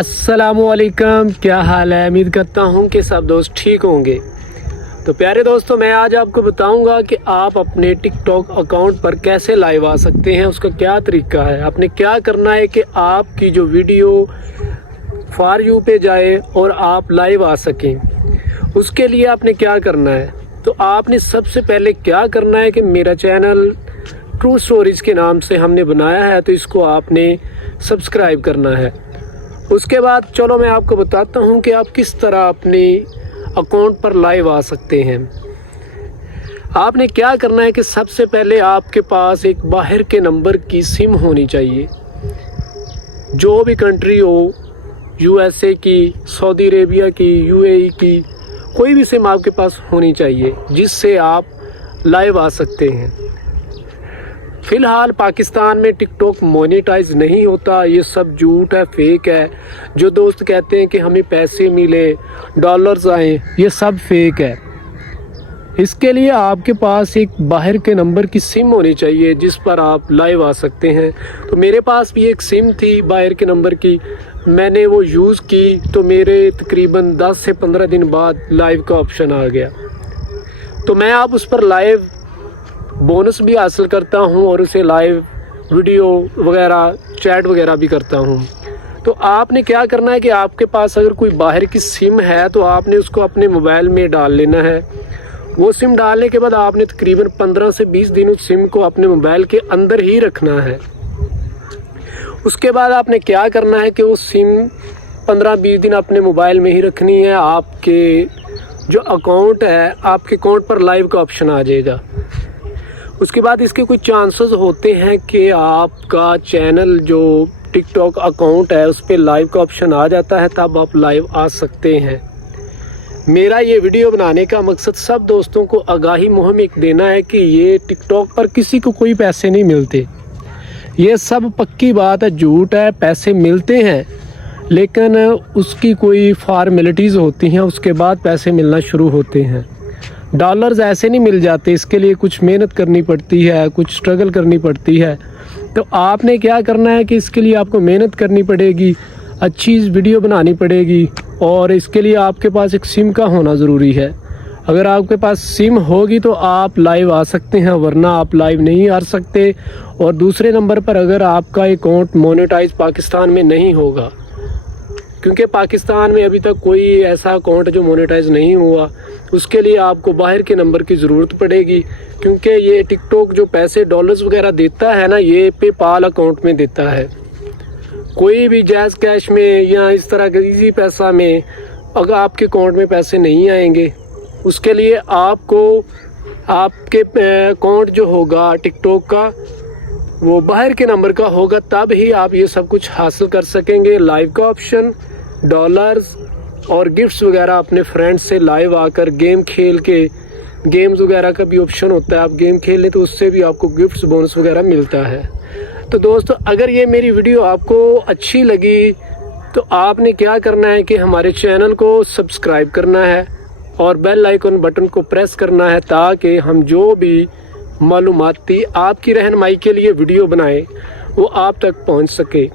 अस्सलामुअलैकुम, क्या हाल है। उम्मीद करता हूँ कि सब दोस्त ठीक होंगे। तो प्यारे दोस्तों, मैं आज आपको बताऊंगा कि आप अपने टिकटॉक अकाउंट पर कैसे लाइव आ सकते हैं, उसका क्या तरीका है। आपने क्या करना है कि आपकी जो वीडियो फॉर यू पे जाए और आप लाइव आ सकें। उसके लिए आपने क्या करना है, तो आपने सबसे पहले क्या करना है कि मेरा चैनल ट्रू स्टोरीज के नाम से हमने बनाया है, तो इसको आपने सब्सक्राइब करना है। उसके बाद चलो मैं आपको बताता हूँ कि आप किस तरह अपने अकाउंट पर लाइव आ सकते हैं। आपने क्या करना है कि सबसे पहले आपके पास एक बाहर के नंबर की सिम होनी चाहिए, जो भी कंट्री हो, यूएसए की, सऊदी अरेबिया की, यूएई की, कोई भी सिम आपके पास होनी चाहिए जिससे आप लाइव आ सकते हैं। फ़िलहाल पाकिस्तान में टिकटॉक मोनेटाइज नहीं होता, ये सब झूठ है, फेक है। जो दोस्त कहते हैं कि हमें पैसे मिले, डॉलर्स आए, ये सब फेक है। इसके लिए आपके पास एक बाहर के नंबर की सिम होनी चाहिए जिस पर आप लाइव आ सकते हैं। तो मेरे पास भी एक सिम थी बाहर के नंबर की, मैंने वो यूज़ की तो मेरे तकरीबन 10 से 15 दिन बाद लाइव का ऑप्शन आ गया। तो मैं अब उस पर लाइव बोनस भी हासिल करता हूं और उसे लाइव वीडियो वगैरह, चैट वगैरह भी करता हूं। तो आपने क्या करना है कि आपके पास अगर कोई बाहर की सिम है तो आपने उसको अपने मोबाइल में डाल लेना है। वो सिम डालने के बाद आपने तकरीबन 15 से 20 दिन उस सिम को अपने मोबाइल के अंदर ही रखना है। उसके बाद आपने क्या करना है कि वो सिम 15-20 दिन अपने मोबाइल में ही रखनी है। आपके जो अकाउंट है, आपके अकाउंट पर लाइव का ऑप्शन आ जाएगा। उसके बाद इसके कुछ चांसेस होते हैं कि आपका चैनल जो टिकटॉक अकाउंट है उस पर लाइव का ऑप्शन आ जाता है, तब आप लाइव आ सकते हैं। मेरा ये वीडियो बनाने का मकसद सब दोस्तों को आगाही मुहिम एक देना है कि ये टिकटॉक पर किसी को कोई पैसे नहीं मिलते। ये सब पक्की बात है, झूठ है। पैसे मिलते हैं लेकिन उसकी कोई फॉर्मेलिटीज़ होती हैं, उसके बाद पैसे मिलना शुरू होते हैं। डॉलर्स ऐसे नहीं मिल जाते, इसके लिए कुछ मेहनत करनी पड़ती है, कुछ स्ट्रगल करनी पड़ती है। तो आपने क्या करना है कि इसके लिए आपको मेहनत करनी पड़ेगी, अच्छी वीडियो बनानी पड़ेगी, और इसके लिए आपके पास एक सिम का होना ज़रूरी है। अगर आपके पास सिम होगी तो आप लाइव आ सकते हैं, वरना आप लाइव नहीं आ सकते। और दूसरे नंबर पर अगर आपका अकाउंट मोनेटाइज पाकिस्तान में नहीं होगा, क्योंकि पाकिस्तान में अभी तक कोई ऐसा अकाउंट जो मोनेटाइज नहीं हुआ, उसके लिए आपको बाहर के नंबर की ज़रूरत पड़ेगी। क्योंकि ये टिकटॉक जो पैसे डॉलर्स वगैरह देता है ना, ये पेपाल अकाउंट में देता है। कोई भी जैज़ कैश में या इस तरह के इजी पैसा में अगर आपके अकाउंट में पैसे नहीं आएंगे, उसके लिए आपको आपके अकाउंट जो होगा टिकटॉक का वो बाहर के नंबर का होगा, तब ही आप ये सब कुछ हासिल कर सकेंगे। लाइव का ऑप्शन, डॉलर्स और गिफ्ट्स वगैरह अपने फ्रेंड्स से लाइव आकर गेम खेल के, गेम्स वगैरह का भी ऑप्शन होता है, आप गेम खेल लें तो उससे भी आपको गिफ्ट्स बोनस वगैरह मिलता है। तो दोस्तों, अगर ये मेरी वीडियो आपको अच्छी लगी तो आपने क्या करना है कि हमारे चैनल को सब्सक्राइब करना है और बेल आइकन बटन को प्रेस करना है, ताकि हम जो भी मालूमाती आपकी रहनुमाई के लिए वीडियो बनाएं वो आप तक पहुंच सके।